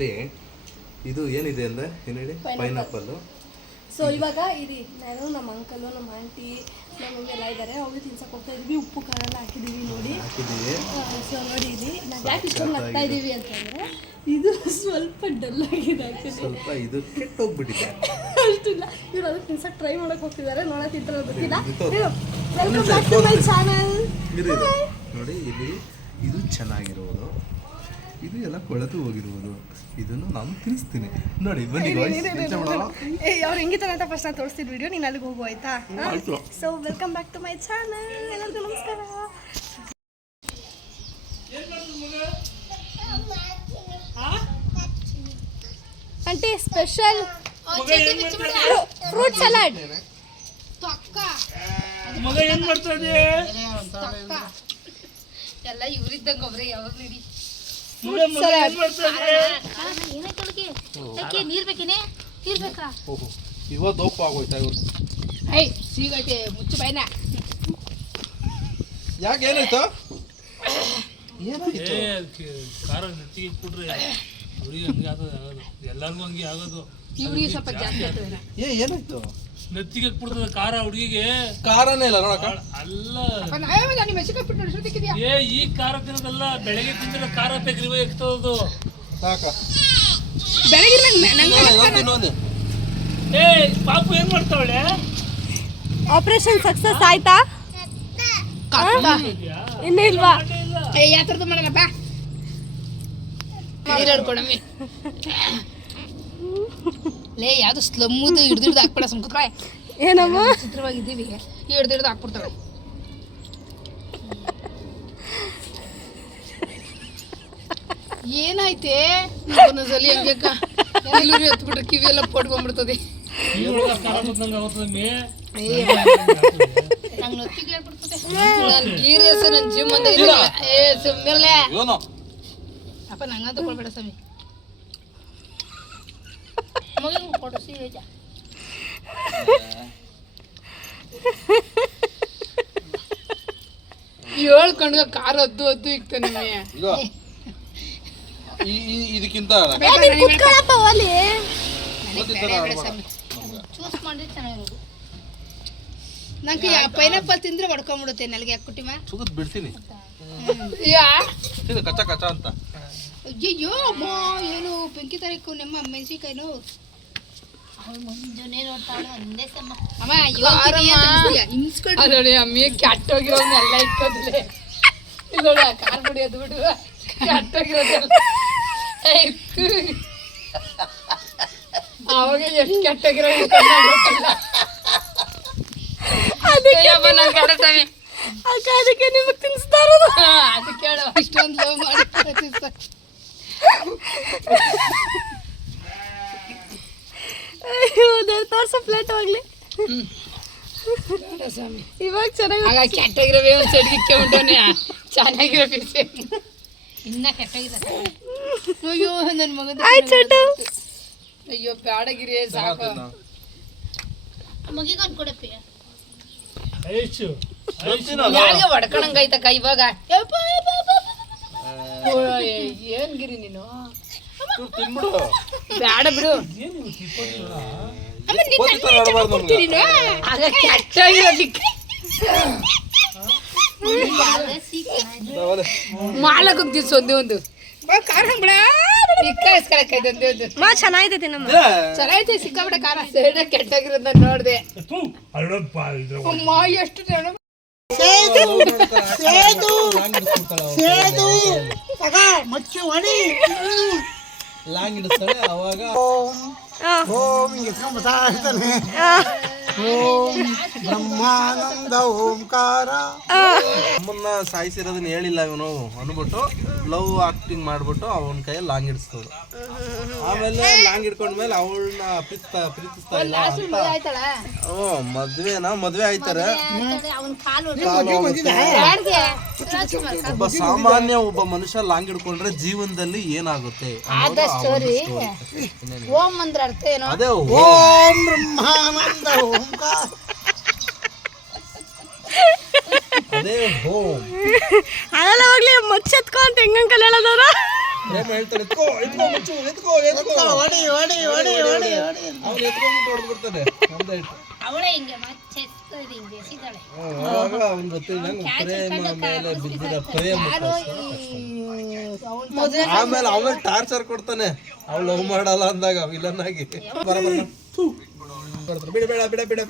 ಇದರಲ್ಲಿ ಇದು ಏನಿದೆ ಅಂದರೆ ಏನು ಹೇಳಿ, ಪೈನಾಪಲ್ಲು. ಸೊ ಇವಾಗ ಇದು ನಾನು ನಮ್ಮ ಅಂಕಲು ನಮ್ಮ ಆಂಟಿ ನಮ್ಮ ಎಲ್ಲ ಇದ್ದಾರೆ, ಅವ್ರಿಗೆ ತಿನ್ಸಕ್ಕೆ ಹೋಗ್ತಾ ಇದ್ವಿ. ಉಪ್ಪು ಖಾರ ಎಲ್ಲ ಹಾಕಿದ್ದೀವಿ ನೋಡಿ. ಸೊ ನೋಡಿ ಇಲ್ಲಿ ನಾವು ಯಾಕೆ ಇಷ್ಟೊಂದು ಹಾಕ್ತಾ ಇದ್ದೀವಿ ಅಂತಂದರೆ ಇದು ಸ್ವಲ್ಪ ಡಲ್ ಆಗಿದೆ, ಸ್ವಲ್ಪ ಇದು ಕೆಟ್ಟೋಗ್ಬಿಟ್ಟಿದೆ ಅಷ್ಟಿಲ್ಲ. ಇವ್ರು ಅದಕ್ಕೆ ತಿನ್ಸಕ್ಕೆ ಟ್ರೈ ಮಾಡಕ್ಕೆ ಹೋಗ್ತಿದ್ದಾರೆ, ನೋಡೋಕೆ ತಿಂತಾರೆ ಗೊತ್ತಿಲ್ಲ. Welcome back to my channel. ನೋಡಿ ಇಲ್ಲಿ ಇದು ಚೆನ್ನಾಗಿರುವುದು, ಇದು ಎಲ್ಲ ಕೊಳೆತು ಹೋಗಿರುವುದು, ಇದನ್ನು ನಾನು ತಿನ್ನಿಸ್ತೀನಿ ನೋಡಿ. ಬನ್ನಿ ಅವ್ರು ಹೆಂಗಿದ್ದಾರೆ ಅಂತ ಫಸ್ಟ್ ನಾನು ತೋರಿಸ್ತೀನಿ ವಿಡಿಯೋ, ನೀನು ಅಲ್ಲಿಗೆ ಹೋಗು ಆಯ್ತಾ. So welcome back to my channel, ಎಲ್ಲರಿಗೂ ನಮಸ್ಕಾರ. Aunty special fruit salad. ಎಲ್ಲ ಇವರಿದ್ದಂಗೆ ಒಬ್ರೆ ಯಾವಾಗ ನೀಡಿ ನೀರ್ ಬೇಕೇನೆ, ನೀರ್ ಬೇಕಾ? ಇವಾಗ ದೋಪ ಆಗೋಯ್ತಾ ಇವ್ರು? ಐ ಸೀಗೈತೆ ಮುಚ್ಚು ಬಾಯ್ನ. ಯಾಕೆ ಏನಾಯ್ತು? ಖಾರ ನೆಚ್ಚಿಗೆ ಇಟ್ಬಿಟ್ರೆ ಅವ್ರಿಗೆ ಹಂಗೆ ಆಗೋದು, ಎಲ್ಲರಿಗೂ ಹಂಗೆ ಆಗೋದು. ಇವ್ರಿಗೆ ಸ್ವಲ್ಪ ಜಾಸ್ತಿ ಆಗ್ತದೆ. ಏನಾಯ್ತು? ನೆಚ್ಚಿಗೆ ಇಟ್ಬಿಡ್ತದೆ ಖಾರ ಹುಡುಗಿಗೆ. ಖಾರನೇ ಇಲ್ಲ ನೋಡಕ್ಕ. ಅಲ್ಲ ಮೆಣಸಿನಕಾಯಿ ಈ ಖಾರ ತಿನ್ನೋದಲ್ಲ, ಬೆಳಗ್ಗೆ ತಿಂದ್ರೆ ಖಾರ ಬೇಕ್ರಿ ಎಕ್ತದದು. ಏ ಪಾಪು ಏನ್ ಮಾಡ್ತಾವಳೆ? ಆಪರೇಷನ್ ಸಕ್ಸಸ್ ಆಯ್ತಾ? ಇನ್ನೂ ಇಲ್ವಾ? ಯಾವ ಥರದ್ದು ಮಾಡೋಣಪ್ಪ, ನೀರಾಡ್ಕೊಡಮ್ಮಿ. ಲೇ ಯಾವ್ದು ಸ್ಲಮ್ಮದು ಹಿಡ್ದು ಹಾಕ್ಬೇಡ ಸುಮ್ಕುತ್ರೆ. ಏನಮ್ಮ ಚಿತ್ರವಾಗಿದ್ದೀವಿ, ಹಿಡ್ದು ಹಾಕ್ಬಿಡ್ತಾಳೆ. ಏನಾಯ್ತೆ ಒಂದೊಂದ್ಸಲಿ ಹಂಗೆ ಎಲ್ಲೂರಿ ಹತ್ಬಿಟ್ರೆ ಕಿವಿ ಎಲ್ಲ ಪಡ್ಕೊಂಡ್ಬಿಡ್ತದೆ. ನಂಗೆ ನೊತ್ತಿಗೆ ಹೇಳ್ಬಿಡ್ತದೆ. ನಾನು ಗೀರಿಯಸ್ ನನ್ನ ಜಿಮ್ ಅಂತ ಸುಮ್ಮನೆ ಅಪ್ಪ ನಂಗಂತ ಕೊಡ್ಬೇಡ ಸ್ವಾಮಿ, ಮಗನ ಕೊಡಿಸಿ ಹೇಳ್ಕೊಂಡ್ಗ ಖಾರ ಹದ್ದು ಇಕ್ತಾನೆ. ಇದಕ್ಕಿಂತ ಚೂಸ್ ಮಾಡಿದ್ರೆ ಚೆನ್ನಾಗಿರೋದು. ನಂಗೆ ಪೈನಾಪಲ್ ತಿಂದ್ರೆ ಹೊಡ್ಕೊಂಡ್ಬಿಡುತ್ತೆ ನನಗೆ. ಯಾಕೆ ಕುಟ್ಟಿಮ ಸುಗದ್ ಬಿಡ್ತೀನಿ ಕಚ್ಚ ಕಚ್ಚ ಅಂತ. ಅಯ್ಯೋ ಅಮ್ಮ, ಏನು ಬೆಂಕಿ ತಾರೀಕು ನಿಮ್ಮ ಮೆಣಸಿನ್ಕಾಯಿನು ಅಮ್ಮ ನೋಡಿ ಅಮ್ಮಿ ಕೆಟ್ಟೋಗಿರೋದನ್ನೆಲ್ಲ ಇಕ್ಕೋದಿಲ್ಲ. ಇದೋಡ ಖಾರ ಪುಡಿ ಅದು ಬಿಡು, ಕೆಟ್ಟೋಗಿರೋದೆಲ್ಲ ಅವಾಗ ಎಷ್ಟು ಕೆಟ್ಟೋಗಿರೋ ಅದಕ್ಕೆ ನಿಮಗೆ ತಿನ್ನಿಸ್ತಾ ಇರೋದು. ಅದಕ್ಕೆ ಹೇಳೋ ಇಷ್ಟೊಂದು ಲವ್ ಮಾಡಿ ತೋರ್ಸ ಪ್ಲೇಟ್ ಹೋಗ್ಲಿ. ಇವಾಗ ಚೆನ್ನಾಗಿ ಕೆಟ್ಟೋಗಿರೋ ಒಂದು ಸೈಡ್ಗೆ ಇಕ್ಕೊಂಡವನೇ ಚೆನ್ನಾಗಿರೋ ಪೀಸ್ ಇನ್ನ ಕೆಟ್ಟೋಗಿಲ್ಲ. ಅಯ್ಯೋ ನನ್ನ ಮಗದ ಅಯ್ಯೋ ಬ್ಯಾಡಗಿರಿ ಸಾಕು. ಮಗಿಗೆ ಒಂದು ಕೊಡಪ್ಪಿ, ಯಾರಿಗೆ ಹೊಡ್ಕೊಳಂಗೈತಕ್ಕ ಇವಾಗ. ಏನ್ ಗಿರಿ ನೀನು ಬ್ಯಾಡ ಬಿಡು. ಮಾಲಕ್ ದಿವ್ಸ ಒಂದು ಖಾರ ಬಿಡ ಚೆನ್ನಾಗೈತೆ ನಮ್ಮ ಚೆನ್ನಾಗೈತೆ ಸಿಕ್ಕಾಬಿಡ ಖಾರ. ಸೈಡ ಕೆಟ್ಟಾಗಿರೋದ ನೋಡ್ದೆ ಅಮ್ಮ ಎಷ್ಟು ಲಾಂಗ್ ಇಡಿಸ್ತಾಳೆ ಅವಾಗ. ಬ್ರಹ್ಮಾನಂದ ಓಂಕಾರ. ಅಮ್ಮನ್ನ ಸಾಯಿಸಿರೋದನ್ನ ಹೇಳಿಲ್ಲ ಇವನು ಅಂದ್ಬಿಟ್ಟು ಲವ್ ಆಕ್ಟಿಂಗ್ ಮಾಡ್ಬಿಟ್ಟು ಅವನ ಕೈಯಲ್ಲಿ ಲಾಂಗ್ ಇಡಿಸ್ತವ್ರು. ಆಮೇಲೆ ಲಾಂಗ್ ಹಿಡ್ಕೊಂಡ್ಮೇಲೆ ಅವಳನ್ನ ಪ್ರೀತಿಸ್ತಾ ಇಲ್ಲ ಅಂತ ಮದ್ವೆ ಆಯ್ತಾರೆ. ಒಬ್ಬ ಸಾಮಾನ್ಯ ಒಬ್ಬ ಮನುಷ್ಯ ಲಾಂಗ್ ಹಿಡ್ಕೊಂಡ್ರೆ ಜೀವನದಲ್ಲಿ ಏನಾಗುತ್ತೆ ಓಂ ಅಂದ್ರೆ ಅರ್ಥ ಏನು? ಅದೇ ಓಂ ಬ್ರಹ್ಮಾನಂದ ಓಂಕಾರ. ಅದೇ ಹೋಮ್ ಅದೆಲ್ಲ ಹೋಗ್ಲಿ ಮಚ್ಚತ್ಕೊ ಅಂತ ಹೆಂಗಂಕಲ್ ಹೇಳೋದವ್ರ. ಪ್ರೇಮ ಹೇಳ್ತಾನೆ ಎತ್ಕೋ ಎತ್ಕೋ ಮುಚ್ಚು ಎತ್ಕೋ ಎತ್ಕೋ ಹೊಡಿ ಹೊಡಿ ಹೊಡಿ ಹೊಡಿ ಹೊಡಿ ಅವ್ನು ಎತ್ಕೊಂಡ್ಬಿಟ್ಟು ಹೊಡೆದು ಬಿಡ್ತಾನೆ ನಮ್ದೇ ಇಟ್ಟು ಅವಳೇ ಹಿಂಗೆ ಮತ್ತೆ ಹಿಂಗೆ ಎಸಿದಾಳೆ. ಆವಾಗ ಅವ್ನು ಗೊತ್ತಿಲ್ಲ ಪ್ರೇಮ ಮೇಲೆ ಬಿದ್ದಿರೋ ಪ್ರೇಮ ಆಮೇಲೆ ಅವನು ಟಾರ್ಚರ್ ಕೊಡ್ತಾನೆ ಅವಳು ಲವ್ ಮಾಡಲ್ಲ ಅಂದಾಗ ವಿಲನ್ ಆಗಿ ಬಿಡ ಬೇಡ ಬಿಡ ಬಿಡ ಬಿಡ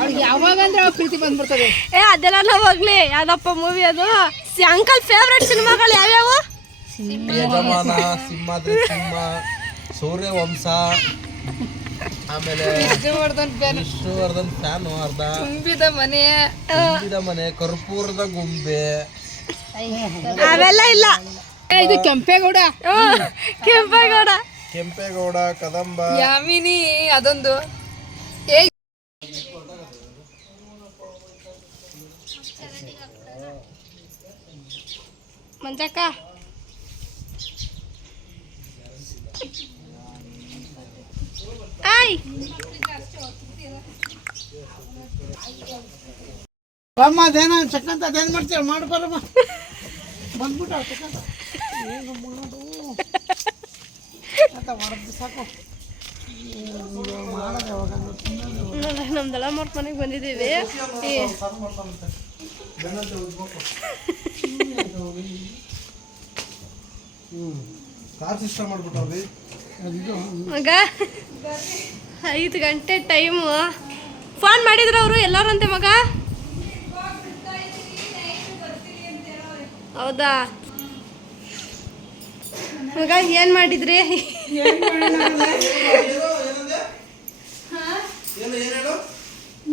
ಅವ್ಳಿಗೆ ಯಾವಾಗ ಅಂದ್ರೆ ಅವ್ರ ಪ್ರೀತಿ ಬಂದ್ಬಿಡ್ತದೆ. ಏ ಅದೆಲ್ಲ ನಾವು ಹೋಗ್ಲಿ ಯಾವ್ದಪ್ಪ ಮೂವಿ ಅದು ಅಂಕಲ್ ಫೇವ್ರೆಟ್ ಸಿನಿಮಾಗಳು ಯಾವ್ಯಾವು? ಯಜಮಾನ, ಸಿಂಹಾದ್ರಿ ಸಿಂಹ, ಸೂರ್ಯವಂಶ, ಆಮೇಲೆ ವಿಷ್ಣುವರ್ಧನ್ ಫ್ಯಾನು ಅರ್ಧ, ತುಂಬಿದ ಮನೆ, ಕರ್ಪೂರದ ಗೊಂಬೆ, ಅವೆಲ್ಲ ಇಲ್ಲ. ಇದು ಕೆಂಪೇಗೌಡ, ಕೆಂಪೇಗೌಡ, ಕದಂಬ, ಯಾಮಿನಿ, ಅದೊಂದು ಮಂಜಕ್ಕ ಆಯ್ ಅಮ್ಮ ಅದೇನೋ ಚಕ್ಕಂತ ಅದೇನು ಮಾಡ್ತೀವಿ ಮಾಡ್ಬಾರಮ್ಮ ಬಂದ್ಬಿಟ್ಟು ಚಕ್ಕಂತ ಏನು ಮಾಡು ಅಂತ ಮಾಡಿದ್ದು ಸಾಕು ಮಾಡೋದು ಯಾವಾಗ ನಮ್ದೆಲ್ಲ ಮರ್ತ್ ಮನೆಗೆ ಬಂದಿದ್ದೀವಿ. ಕಾರ್ ಸಿಸ್ಟಮ್ ಮಾಡ್ಬಿಟ್ಟವ್ರಿ ಮಗ 5 ಗಂಟೆ ಟೈಮು ಫೋನ್ ಮಾಡಿದ್ರು ಅವರು ಎಲ್ಲರಂತೆ ಮಗ. ಹೌದಾ ಮಗ ಏನ್ ಮಾಡಿದ್ರಿ?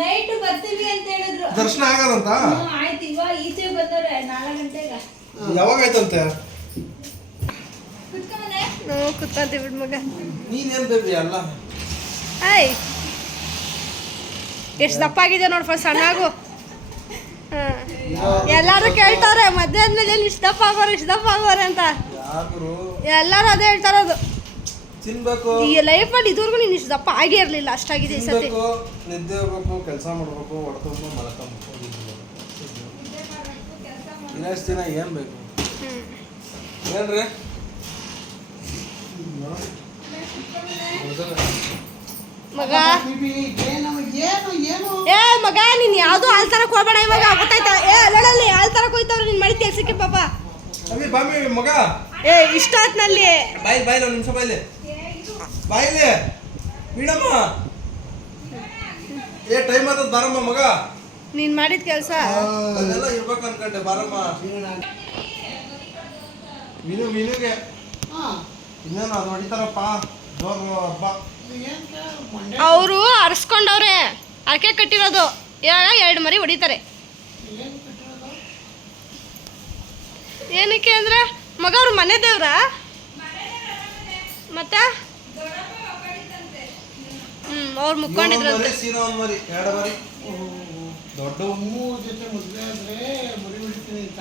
ನೈಟ್ ಬರ್ತೀವಿ ಅಂತ ಹೇಳಿದ್ರು. ದರ್ಶನ ಆಗದಂತ ಆಯ್ತು, ಇವಾಗ ಈಚೆ ಬಂದವ್ರೆ 4 ಗಂಟೆಗೆ. ಯಾವಾಗ ಆಯ್ತಂತೆ? ನಾವು ಕುತ್ಕೊಂತೀವಿ ಬಿಡ್ ಮಗ. ನೀನೇನ್ ಬೇಬಿ ಅಲ್ಲ ಆಯ್ ಎಷ್ಟು ದಪ್ಪ ಆಗಿದೆ ನೋಡ್ ಫಸ್ಟ್ ಸಣ್ಣಾಗು. ಎಲ್ಲಾರು ಕೇಳ್ತಾರೆ ಮದ್ವೆ ಆದ್ಮೇಲೆ ಇಷ್ಟು ದಪ್ಪ ಆಗೋರೆ ಅಂತ. ಎಲ್ಲಾರು ಅದೇ ಹೇಳ್ತಾರದು. ತಿನ್ಬೇಕು, ಈ ಲೈಫಲ್ಲಿ ಇದುವರೆಗೂ ನೀನು ಇಷ್ಟು ದಪ್ಪ ಆಗೇ ಇರಲಿಲ್ಲ, ಅಷ್ಟಾಗಿದೆ ಈ ಸತಿ. ನಿದ್ದೆ ಹೋಗ್ಬೇಕು, ಕೆಲಸ ಮಾಡ್ಬೇಕು, ಹೊಡ್ಕೊಂಡು ಮಲ್ಕೊಬೇಕು. ಇನ್ನಷ್ಟು ದಿನ ಏನ್ ಬೇಕು ಏನ್ರಿ? ಮಗ ಏನು ಏನು ಏನು ಏ ಮಗ ನೀನ್ ಯಾವ್ದು ಹಾಲ್ ತರಕ್ ಹೋಗ್ಬೇಡ ಇವಾಗ, ಗೊತ್ತಾಯ್ತಾ? ಏ ಅಲ್ಲಲ್ಲಿ ಹಾಲ್ ತರಕ್ ಹೋಯ್ತವ್ರೆ ನಿನ್ ಮಡಿ ಕೆಲ್ಸಕ್ಕೆ ಪಾಪ. ಅಲ್ಲಿ ಬಾಮಿ ಮಗ ಏ ಇಷ್ಟ ಆತ್ನಲ್ಲಿ ಬಾಯ್ಲಿ ಒಂದು ನಿಮಿಷ ಬಾಯ್ಲಿ ಬಿಡಮ್ಮ. ಏ ಟೈಮ್ ಆದದ್ ಬಾರಮ್ಮ ಮಗ. ನೀನ್ ಮಾಡಿದ ಕೆಲಸ ಅದೆಲ್ಲ ಇರ್ಬೇಕು ಅನ್ಕೊಂಡೆ. ಬಾರಮ್ಮ ಮೀನುಗೆ ಇನ್ನೇನು ಅದು ಹೊಡಿತಾರಪ್ಪ ಜೋರು ಹಬ್ಬ. ಅವರು ಅರ್ಸ್ಕೊಂಡವ್ರೆ, ಅರ್ಕೆ ಕಟ್ಟಿರೋದು. ಇವಾಗ 2 ಮರಿ ಹೊಡಿತಾರೆ. ಏನಕ್ಕೆ ಅಂದ್ರೆ ಮಗ ಅವ್ರ ಮನೆ ದೇವ್ರ ಮತ್ತೆ ಅವ್ರು ಮುಕ್ಕೊಂಡಿದ್ರಂತೆ. ಸೀನಾ ಒಂದು ಮರಿ 2 ಮರಿ ದೊಡ್ಡ ಮೂರು ಜೊತೆ ಮದುವೆ ಆದ್ರೆ ಮರಿ ಬಿಡ್ತೀನಿ ಅಂತ.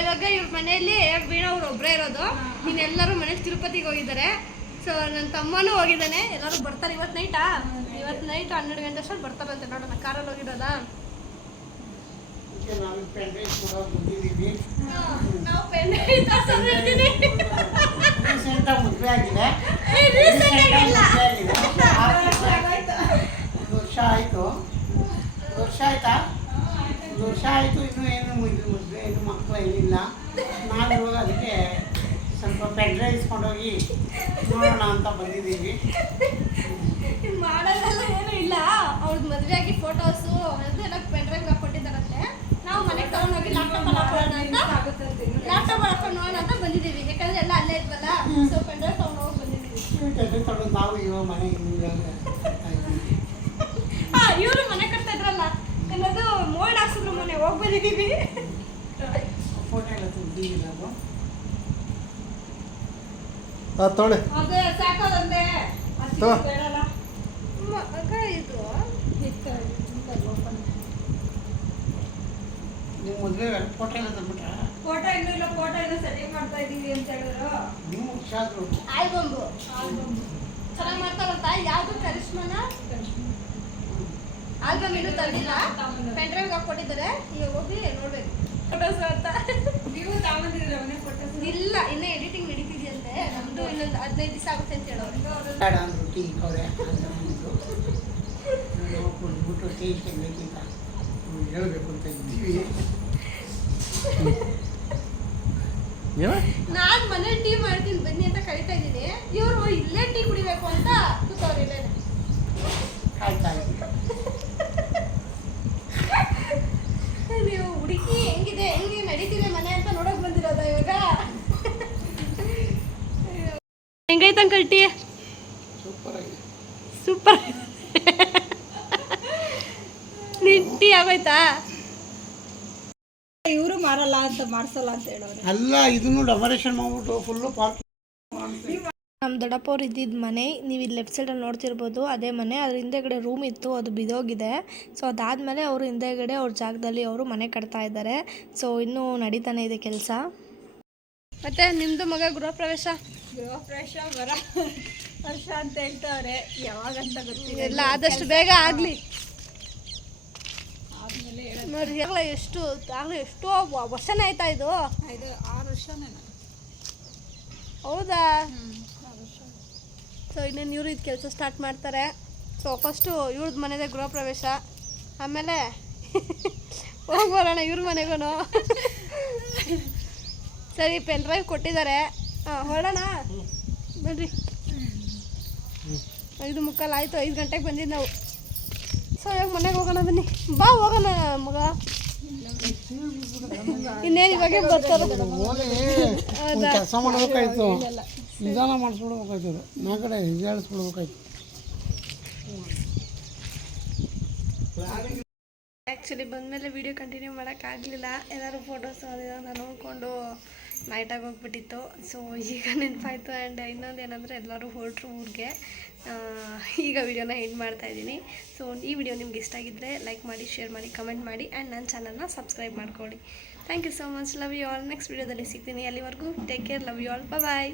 ಇವಾಗ ಇವ್ರ ಮನೆಯಲ್ಲಿ ವೀಣಾ ಅವ್ರು ಒಬ್ಬರೇ ಇರೋದು. ಇನ್ನೆಲ್ಲರೂ ಮನೇಲಿ ತಿರುಪತಿಗೆ ಹೋಗಿದ್ದಾರೆ. ಸೊ ನನ್ನ ತಮ್ಮನೂ ಹೋಗಿದ್ದಾನೆ. ಎಲ್ಲರೂ ಬರ್ತಾರೆ ಇವತ್ತು ನೈಟ್ 12 ಗಂಟೆ ಅಷ್ಟೊತ್ತು ಬರ್ತಾರಂತೆ. ನೋಡೋಣ, ಕಾರಲ್ಲಿ ಹೋಗಿರೋದಾ. ನಾವು ಪೆಂಡ್ರೈವ್ ಕೂಡ ಬಂದಿದ್ದೀವಿ. ನಾವು ಪೆಂಡ್ರೈವ್ ತರ್ಸಿರ್ತೀನಿ. ರೀಸೆಂಟಾಗಿ ಮದುವೆ ಆಗಿದೆ. ವರ್ಷ ಆಯ್ತಾ? ವರ್ಷ ಆಯಿತು. ಇನ್ನೂ ಏನು ಮದುವೆ ಏನು ಮಕ್ಕಳು ಏನಿಲ್ಲ. ನಾವು ಇವಾಗ ಅದಕ್ಕೆ ಸ್ವಲ್ಪ ಪೆಂಡ್ರೈವ್ ಇಸ್ಕೊಂಡೋಗಿ ನೋಡೋಣ ಅಂತ ಬಂದಿದ್ದೀವಿ. ಮಾಡೋದೆಲ್ಲ ಏನೂ ಇಲ್ಲ. ಅವ್ರದ್ದು ಮದುವೆ ಆಗಿ ಫೋಟೋಸು ಅದೆಲ್ಲ ಪೆಂಡ್ರೈವ್ ಹಾಕ್ಕೊಟ್ಟಿದ್ದಾರಂತೆ. ನಾವು ಮನೆಗೆ ತಗೊಂಡೋಗಿ ಲ್ಯಾಪ್ಟಾಪ್ ಹಾಕೋಣ ಲ್ಯಾಪ್ಟಾಪ್ ಹಾಕೊಂಡು ನೋಡೋಣ ಅಂತ ಬಂದಿದ್ದೀವಿ. ಯಾಕಂದ್ರೆ ಎಲ್ಲ ಅಲ್ಲೇ ಇದ್ವಲ್ಲ, ಸೊ ಪೆಂಡ್ರೈವ್ ತಗೊಂಡು ಹೋಗಿ ಬಂದಿದ್ದೀವಿ. ತಗೊಂಡು ನಾವು ಇವಾಗ ಮನೆಗೆ ಇವರು ಮನೆ ಕಟ್ತಾ ಇದ್ರಲ್ಲ ಅನ್ನೋದು ಮೋಲ್ಡ್ ಹಾಕ್ಸಿದ್ರು, ಮನೆ ಹೋಗಿ ಬಂದಿದ್ದೀವಿ. ಫೋಟೋ ಎಲ್ಲ ತೆಗ್ದಿದ್ದೀವಿ ನಾವು. ತೊಳೆ ಅದೇ ಸಾಕೋದಂತೆ ಬೇಡಲ್ಲ. ಮಗ ಇದು ನಿಮ್ಮ ಮದುವೆ ಫೋಟೋ ಎಲ್ಲ ತಂದ್ಬಿಟ್ರ? ಫೋಟೋ ಇನ್ನೂ ಇಲ್ಲ, ಫೋಟೋ ಏನೋ ಸೆಟ್ಟಿಂಗ್ ಮಾಡ್ತಾ ಇದೀವಿ ಅಂತ ಹೇಳಿದ್ರು. ನೀವು ಹುಷಾರು. ಆಲ್ಬಂಬು ಚೆನ್ನಾಗಿ ಮಾಡ್ತಾರಂತ. ಯಾವುದು ಕರಿಷ್ಮನ ಆಲ್ಬಮ್ ಇನ್ನೂ ತಂದಿಲ್ಲ, ಪೆಂಡ್ರೈವ್ ಹಾಕ್ಕೊಟ್ಟಿದ್ದಾರೆ. ಈಗ ಹೋಗಿ ನೋಡ್ಬೇಕು ಫೋಟೋಸ್ ಅಂತ. ನೀವು ತಗೊಂಡಿದ್ದೀರ 15 ದಿವಸ ಆಗುತ್ತೆ ಅಂತ ಹೇಳೋರು. ಬೇಡ ಅಂದ್ರು ಟೀ ಕವ್ರೆ ಅಂತ ಅಂದ್ರು. ನಾವು ಕುಡ್ಬಿಟ್ಟು ಟೇಸ್ಟ್ ಬೇಕಿಂತ ಹೇಳಬೇಕು ಅಂತ ಇದ್ದೀವಿ. ನಾನು ಮನೇಲಿ ಟೀ ಮಾಡ್ತೀನಿ ಬನ್ನಿ ಅಂತ ಕರಿತಾ ಇದ್ದೀನಿ. ಇವರು ಇಲ್ಲೇ ಟೀ ಕುಡಿಬೇಕು ಅಂತ ಕೂತವ್ರು ಇಲ್ಲೇ. ಕಾಯ್ತಾ ಇದ್ದೀವಿ. ನೀವು ಹುಡುಕಿ ಹೆಂಗೆ ನಡೀತಿದೆ ಮನೆ ಅಂತ ನೋಡಕ್ ಬಂದಿರೋದ ಇವಾಗ? ಹೆಂಗೈತೆ ಅಂಕಲ್ ಟೀ? ಸೂಪರ್. ನಿನ್ ಟೀ ಆಗೋಯ್ತಾ? ಇವರು ಮಾರಲ್ಲ ಅಂತ ಮಾಡ್ಸಲ್ಲ ಅಂತ ಹೇಳೋರು. ಅಲ್ಲ ಇದನ್ನು ಡೆಕೋರೇಷನ್ ಮಾಡ್ಬಿಟ್ಟು ಫುಲ್ಲು ಪಾರ್ಕ್. ನಮ್ಮ ದೊಡ್ಡಪ್ಪ ಅವ್ರು ಇದ್ದಿದ್ದ ಮನೆ ನೀವು ಇಲ್ಲಿ ಲೆಫ್ಟ್ ಸೈಡಲ್ಲಿ ನೋಡ್ತಿರ್ಬೋದು, ಅದೇ ಮನೆ. ಅದ್ರ ಹಿಂದೆಗಡೆ ರೂಮ್ ಇತ್ತು, ಅದು ಬಿದೋಗಿದೆ. ಸೊ ಅದಾದಮೇಲೆ ಅವರು ಹಿಂದೆಗಡೆ ಅವ್ರ ಜಾಗದಲ್ಲಿ ಅವರು ಮನೆ ಕಟ್ತಾ ಇದ್ದಾರೆ. ಸೊ ಇನ್ನೂ ನಡೀತಾನೆ ಇದೆ ಕೆಲಸ. ಮತ್ತೆ ನಿಮ್ಮದು ಮಗ ಗೃಹ ಪ್ರವೇಶ ವರ್ಷ ಅಂತ ಹೇಳ್ತಾವ್ರೆ, ಯಾವಾಗಂತ ಗೊತ್ತಿಲ್ಲ. ಎಲ್ಲ ಆದಷ್ಟು ಬೇಗ ಆಗಲಿ ಆದ್ಮೇಲೆ ನೋಡಿ. ಆಗಲೇ ಎಷ್ಟೋ ವರ್ಷನೇ ಆಯ್ತಾ ಇದು? 6 ವರ್ಷನೇ. ಹೌದಾ? ಸೊ ಇನ್ನೇನು ಇವರು ಇದು ಕೆಲಸ ಸ್ಟಾರ್ಟ್ ಮಾಡ್ತಾರೆ. ಸೊ ಫಸ್ಟು ಇವ್ರದ್ದು ಮನೆದೇ ಗೃಹ ಪ್ರವೇಶ, ಆಮೇಲೆ ಹೋಗ್ಬರೋಣ ಇವ್ರ ಮನೆಗೂ. ಸರಿ, ಪೆನ್ ಡ್ರೈವ್ ಕೊಟ್ಟಿದ್ದಾರೆ, ಹೊರಡೋಣ ಬನ್ರಿ. 5:45 ಆಯಿತು, 5 ಗಂಟೆಗೆ ಬಂದಿದ್ದು ನಾವು. ಸೊ ಇವಾಗ ಮನೆಗೆ ಹೋಗೋಣ ಬನ್ನಿ. ಬಾ ಹೋಗೋಣ ಮಗ. ಇನ್ನೇನು ಇವಾಗೆ ಬರ್ತಾರೆ. ಕೆಲಸ ಮಾಡಬೇಕಾಯ್ತು, ನಿಧಾನ ಮಾಡಿಸ್ಬಿಡ್ಬೇಕಾಯ್ತು, ನಾ ಕಡೆ ಹೇಳಿಸ್ಬಿಡ್ಬೇಕಾಯ್ತು. ಆ್ಯಕ್ಚುಲಿ ಬಂದಮೇಲೆ ವೀಡಿಯೋ ಕಂಟಿನ್ಯೂ ಮಾಡೋಕ್ಕಾಗಲಿಲ್ಲ. ಏನಾದ್ರು ಫೋಟೋಸ್ ಅದನ್ನ ನೋಡಿಕೊಂಡು ನೈಟಾಗಿ ಹೋಗ್ಬಿಟ್ಟಿತ್ತು. ಸೊ ಈಗ ನೆನಪಾಯಿತು. ಆ್ಯಂಡ್ ಇನ್ನೊಂದು ಏನಂದರೆ ಎಲ್ಲರೂ ಹೊರಟ್ರು ಊರಿಗೆ. ಈಗ ವೀಡಿಯೋನ ಎಂಡ್ ಮಾಡ್ತಾಯಿದ್ದೀನಿ. ಸೊ ಈ ವಿಡಿಯೋ ನಿಮ್ಗೆ ಇಷ್ಟ ಆಗಿದ್ದರೆ ಲೈಕ್ ಮಾಡಿ, ಶೇರ್ ಮಾಡಿ, ಕಮೆಂಟ್ ಮಾಡಿ ಆ್ಯಂಡ್ ನನ್ನ ಚಾನಲ್ನ ಸಬ್ಸ್ಕ್ರೈಬ್ ಮಾಡ್ಕೊಳ್ಳಿ. Thank you so much. Love you all. Next ವೀಡಿಯೋದಲ್ಲಿ ಸಿಗ್ತೀನಿ. ಅಲ್ಲಿವರೆಗೂ take care. Love you all. Bye.